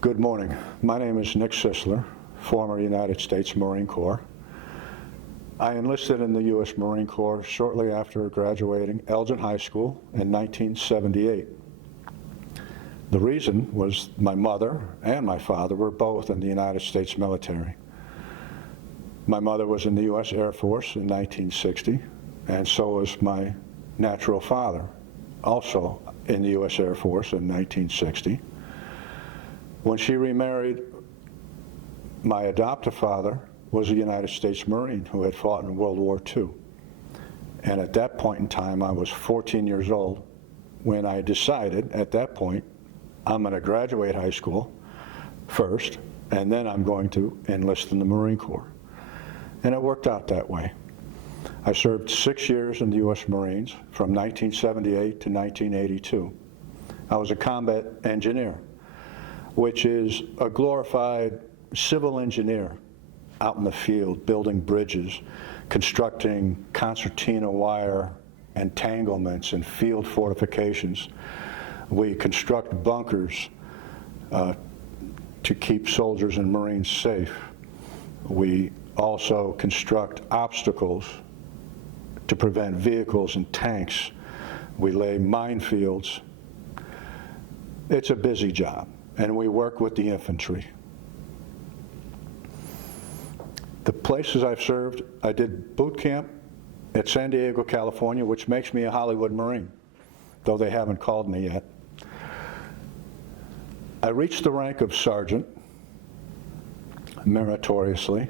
Good morning. My name is Nick Sisler, former United States Marine Corps. I enlisted in the U.S. Marine Corps shortly after graduating Elgin High School in 1978. The reason was my mother and my father were both in the United States military. My mother was in the U.S. Air Force in 1960, and so was my natural father, also in the U.S. Air Force in 1960. When she remarried, my adoptive father was a United States Marine who had fought in World War II. And at that point in time, I was 14 years old when I decided at that point, I'm going to graduate high school first, and then I'm going to enlist in the Marine Corps. And it worked out that way. I served 6 years in the U.S. Marines from 1978 to 1982. I was a combat engineer, which is a glorified civil engineer out in the field, building bridges, constructing concertina wire entanglements and field fortifications. We construct bunkers to keep soldiers and Marines safe. We also construct obstacles to prevent vehicles and tanks. We lay minefields. It's a busy job, and we work with the infantry. The places I've served, I did boot camp at San Diego, California, which makes me a Hollywood Marine, though they haven't called me yet. I reached the rank of sergeant meritoriously,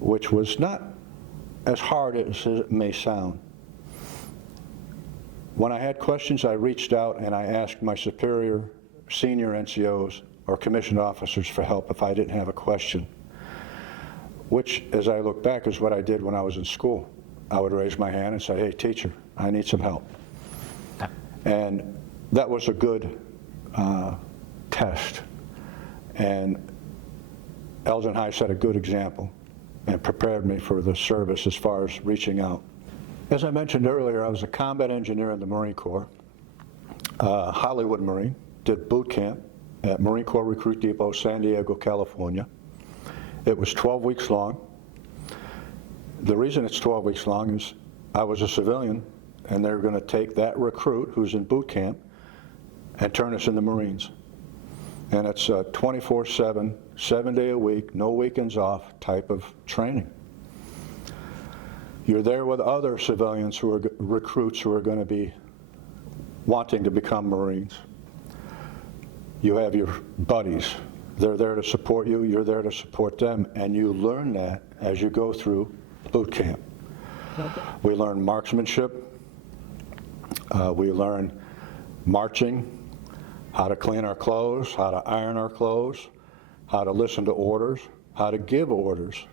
which was not as hard as it may sound. When I had questions, I reached out and I asked my superior, senior NCOs, or commissioned officers for help if I didn't have a question, which, as I look back, is what I did when I was in school. I would raise my hand and say, hey, teacher, I need some help. And that was a good test. And Elgin High set a good example and prepared me for the service as far as reaching out. As I mentioned earlier, I was a combat engineer in the Marine Corps, Hollywood Marine, did boot camp at Marine Corps Recruit Depot, San Diego, California. It was 12 weeks long. The reason it's 12 weeks long is I was a civilian, and they're going to take that recruit who's in boot camp and turn us into Marines. And it's a 24/7, 7-day-a-week, no weekends off type of training. You're there with other civilians who are recruits who are going to be wanting to become Marines. You have your buddies. They're there to support you, you're there to support them, and you learn that as you go through boot camp. We learn marksmanship, we learn marching, how to clean our clothes, how to iron our clothes, how to listen to orders, how to give orders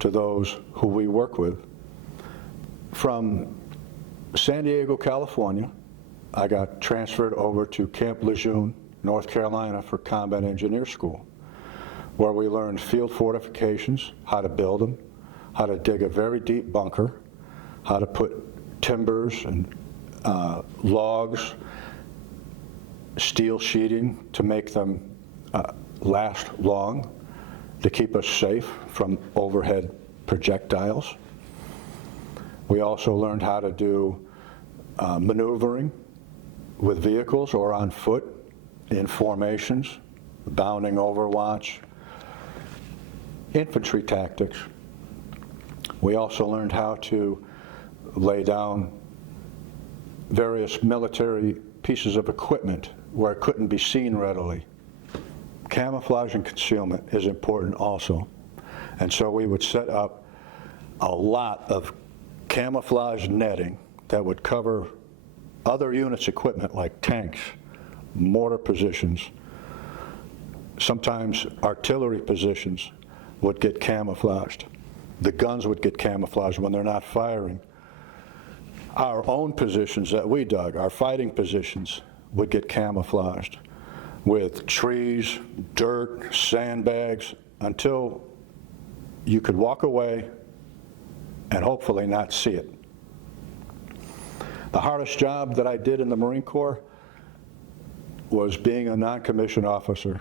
to those who we work with. From San Diego, California, I got transferred over to Camp Lejeune, North Carolina for Combat Engineer School, where we learned field fortifications, how to build them, how to dig a very deep bunker, how to put timbers and logs, steel sheeting to make them last long, to keep us safe from overhead projectiles. We also learned how to do maneuvering with vehicles or on foot in formations, bounding overwatch, infantry tactics. We also learned how to lay down various military pieces of equipment where it couldn't be seen readily. Camouflage and concealment is important also. And so we would set up a lot of camouflage netting that would cover other units' equipment like tanks, mortar positions. Sometimes artillery positions would get camouflaged. The guns would get camouflaged when they're not firing. Our own positions that we dug, our fighting positions, would get camouflaged with trees, dirt, sandbags, until you could walk away and hopefully not see it. The hardest job that I did in the Marine Corps was being a non-commissioned officer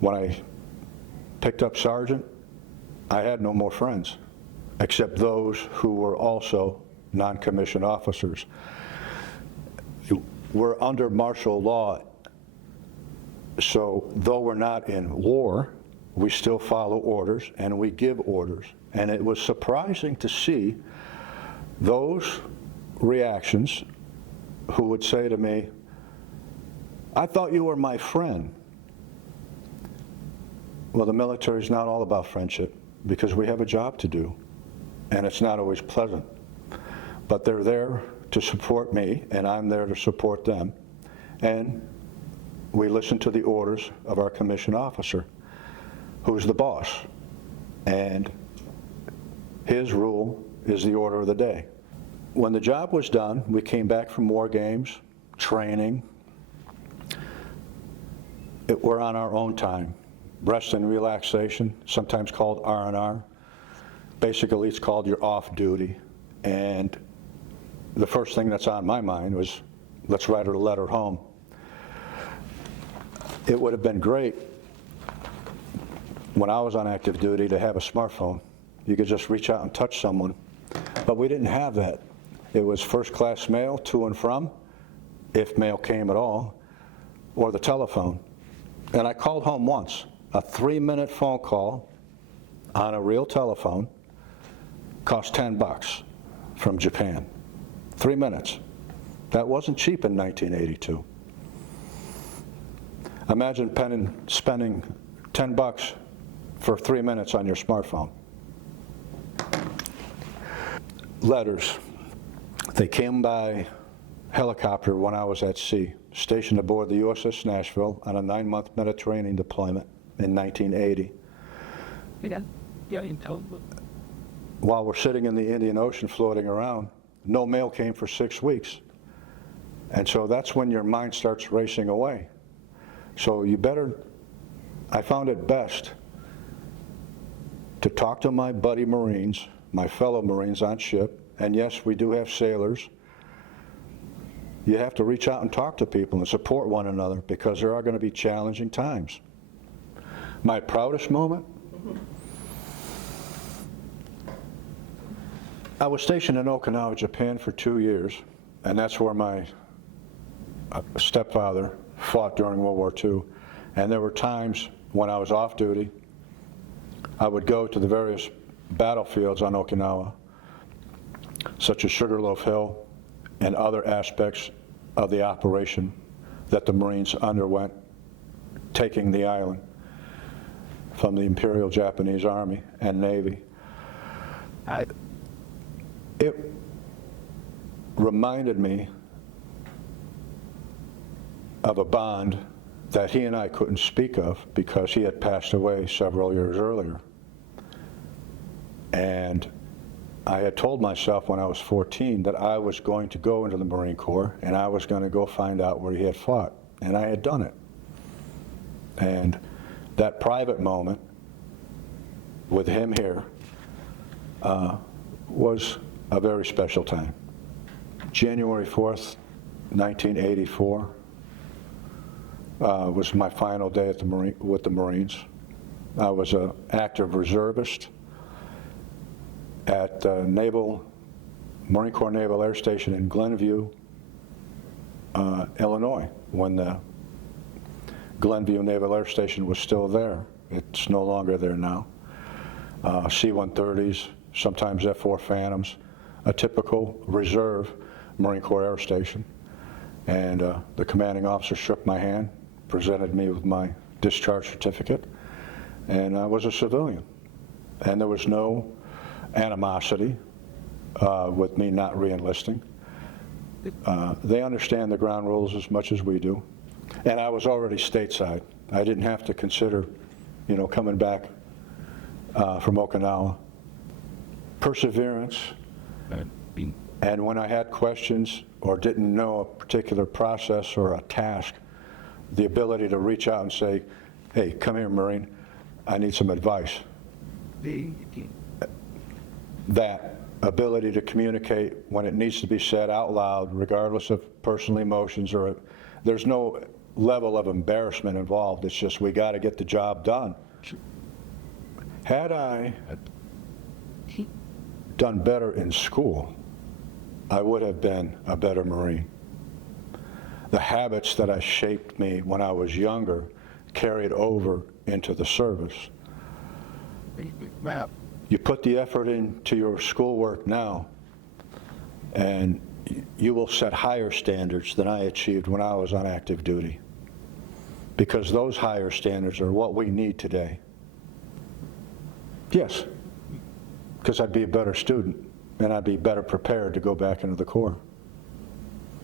When I picked up sergeant, I had no more friends, except those who were also non-commissioned officers. We're under martial law, so though we're not in war, we still follow orders and we give orders. And it was surprising to see those reactions who would say to me, "I thought you were my friend." Well, the military is not all about friendship because we have a job to do, and it's not always pleasant. But they're there to support me, and I'm there to support them. And we listen to the orders of our commissioned officer, who's the boss. And his rule is the order of the day. When the job was done, we came back from war games, training. We're on our own time. Rest and relaxation, sometimes called R&R. Basically, it's called your off duty. And the first thing that's on my mind was, let's write her a letter home. It would have been great when I was on active duty to have a smartphone. You could just reach out and touch someone. But we didn't have that. It was first-class mail to and from, if mail came at all, or the telephone. And I called home once, a 3-minute phone call on a real telephone cost $10 from Japan. 3 minutes. That wasn't cheap in 1982. Imagine spending $10 for 3 minutes on your smartphone. Letters. They came by helicopter when I was at sea, stationed aboard the USS Nashville on a 9-month Mediterranean deployment in 1980. While we're sitting in the Indian Ocean floating around, no mail came for 6 weeks. And so that's when your mind starts racing away. So I found it best to talk to my buddy Marines, my fellow Marines on ship, and yes, we do have sailors. You have to reach out and talk to people and support one another because there are going to be challenging times. My proudest moment? I was stationed in Okinawa, Japan for 2 years, and that's where my stepfather fought during World War II. And there were times when I was off duty, I would go to the various battlefields on Okinawa, such as Sugarloaf Hill and other aspects of the operation that the Marines underwent, taking the island from the Imperial Japanese Army and Navy. It reminded me of a bond that he and I couldn't speak of because he had passed away several years earlier. And I had told myself when I was 14 that I was going to go into the Marine Corps and I was going to go find out where he had fought. And I had done it. And that private moment with him here was a very special time. January 4th, 1984 was my final day at with the Marines. I was an active reservist at Marine Corps Naval Air Station in Glenview, Illinois, when the Glenview Naval Air Station was still there. It's no longer there now. C-130s, sometimes F-4 Phantoms, a typical reserve Marine Corps Air Station. And the commanding officer shook my hand, presented me with my discharge certificate, and I was a civilian. And there was no animosity with me not re-enlisting. They understand the ground rules as much as we do. And I was already stateside. I didn't have to consider, coming back from Okinawa. Perseverance. And when I had questions or didn't know a particular process or a task, the ability to reach out and say, "Hey, come here, Marine, I need some advice." That ability to communicate when it needs to be said out loud, regardless of personal emotions, or there's no level of embarrassment involved. It's just we got to get the job done. Had I done better in school, I would have been a better Marine. The habits that I shaped me when I was younger carried over into the service. You put the effort into your schoolwork now, and you will set higher standards than I achieved when I was on active duty, because those higher standards are what we need today. Yes, because I'd be a better student, and I'd be better prepared to go back into the Corps.